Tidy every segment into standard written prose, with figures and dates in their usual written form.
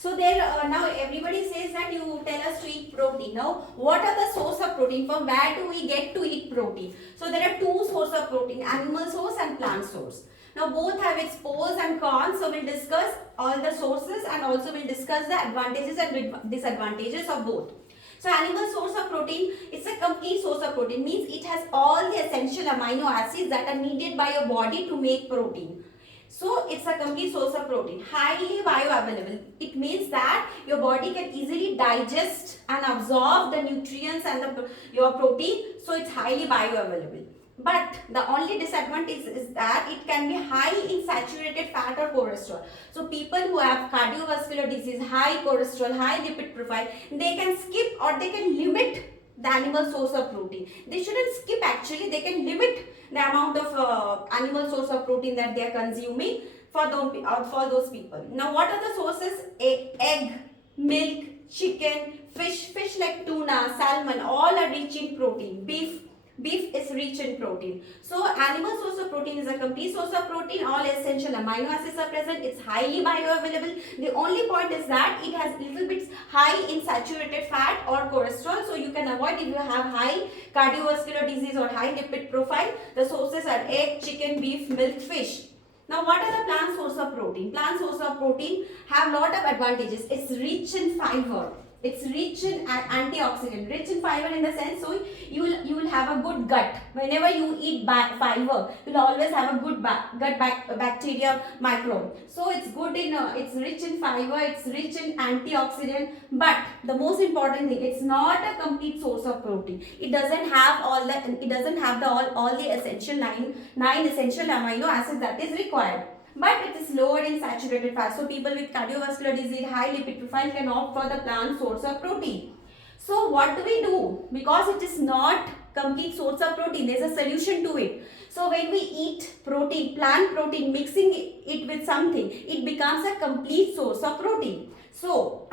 So there now everybody says that you tell us to eat protein. Now what are the source of protein? From where do we get to eat protein? So there are two sources of protein, animal source and plant source. Now both have its pros and cons, so we'll discuss all the sources and also we'll discuss the advantages and disadvantages of both. So animal source of protein, it's a complete source of protein, means it has all the essential amino acids that are needed by your body to make protein. So it's a complete source of protein, highly bioavailable. It means that your body can easily digest and absorb the nutrients and your protein, so it's highly bioavailable. But the only disadvantage is that it can be high in saturated fat or cholesterol. So people who have cardiovascular disease, high cholesterol, high lipid profile, they can skip or they can limit the animal source of protein. They shouldn't skip actually, they can limit the amount of animal source of protein that they are consuming for those people. Now what are the sources? Egg, milk, chicken, fish like tuna, salmon, all are rich in protein. Beef is rich in protein. So animal source of protein is a complete source of protein. All essential amino acids are present. It's highly bioavailable. The only point is that it has little bit high in saturated fat or cholesterol. So you can avoid if you have high cardiovascular disease or high lipid profile. The sources are egg, chicken, beef, milk, fish. Now what are the plant source of protein? Plant source of protein have lot of advantages. It's rich in fiber. It's rich in antioxidant, rich in fiber in the sense, so you will have a good gut. Whenever you eat fiber, you'll always have a good gut bacteria microbe. So it's good in it's rich in fiber, it's rich in antioxidant. But the most important thing, it's not a complete source of protein. It doesn't have all the essential nine essential amino acids that is required. But it is lower in saturated fat. So people with cardiovascular disease, high lipid profile can opt for the plant source of protein. So what do we do? Because it is not complete source of protein, there is a solution to it. So when we eat protein, plant protein, mixing it with something, it becomes a complete source of protein. So,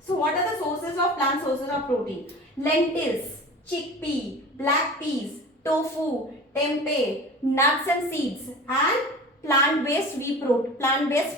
so what are the sources of plant sources of protein? Lentils, chickpea, black peas, tofu, tempeh, nuts and seeds, and plant-based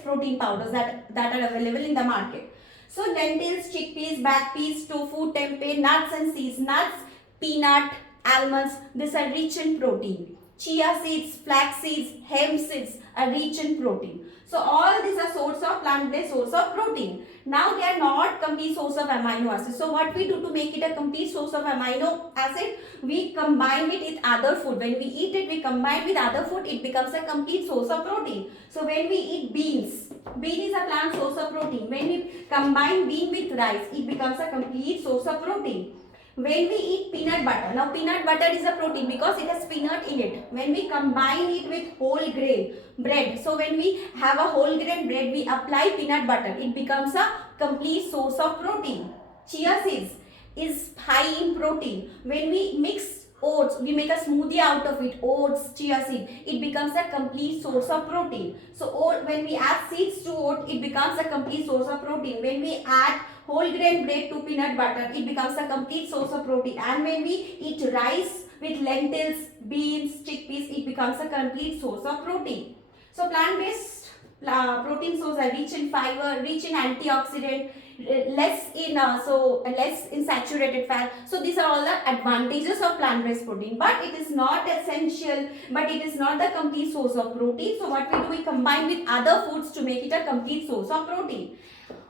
protein powders that are available in the market. So lentils, chickpeas, black peas, tofu, tempeh, nuts and seeds. Nuts, peanut, almonds, these are rich in protein. Chia seeds, flax seeds, hemp seeds are rich in protein. So all these are plant-based source of protein. Now they are not complete source of amino acids. So what we do to make it a complete source of amino acid? We combine it with other food. When we eat it, we combine with other food, it becomes a complete source of protein. So when we eat beans, bean is a plant source of protein. When we combine bean with rice, it becomes a complete source of protein. When we eat peanut butter, now peanut butter is a protein because it has peanut in it. When we combine it with whole grain bread, so when we have a whole grain bread, we apply peanut butter, it becomes a complete source of protein. Chia seeds is high in protein. When we mix oats, we make a smoothie out of it, oats, chia seed, it becomes a complete source of protein. So when we add seeds to oat, it becomes a complete source of protein. When we add whole grain bread to peanut butter, it becomes a complete source of protein. And when we eat rice with lentils, beans, chickpeas, it becomes a complete source of protein. So plant-based protein sources are rich in fiber, rich in antioxidant, less in saturated fat. So these are all the advantages of plant-based protein. But it is not essential, but it is not the complete source of protein. So what we do, we combine with other foods to make it a complete source of protein.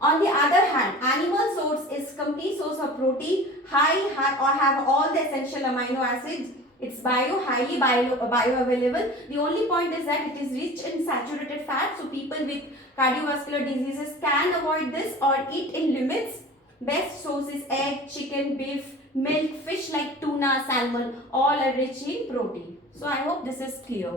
On the other hand, animal source is complete source of protein, high or have all the essential amino acids. It's highly bioavailable. The only point is that it is rich in saturated fat. So people with cardiovascular diseases can avoid this or eat in limits. Best source is egg, chicken, beef, milk, fish like tuna, salmon, all are rich in protein. So I hope this is clear.